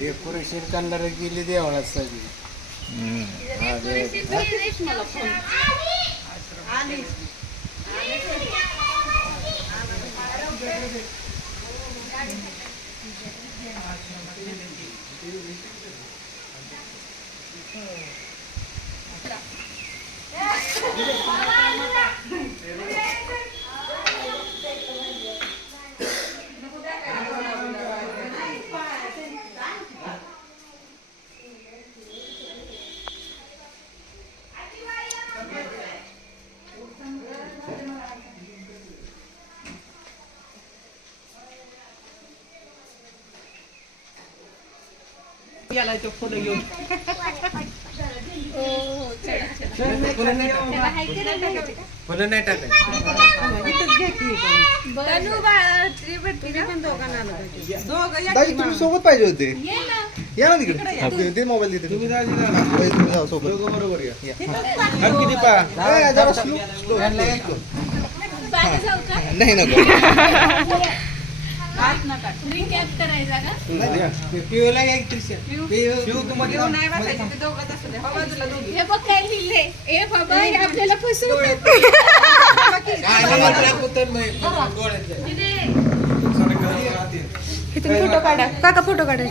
Decoration करणारे गेली देवळात सगळी. याला तो फोटो घेऊन फुलं नाही टाकायचं. दाजी तुम्ही सोबत पाहिजे होते. या ना तिकडे ते मोबाईल देते तुम्ही जाऊ सोबत बरोबर या किती जरा स्लो नाही नको पिऊला एक त्रिशा. शिव तुम्हाला आपल्याला फसवतात. फोटो काढा काका, फोटो काढा.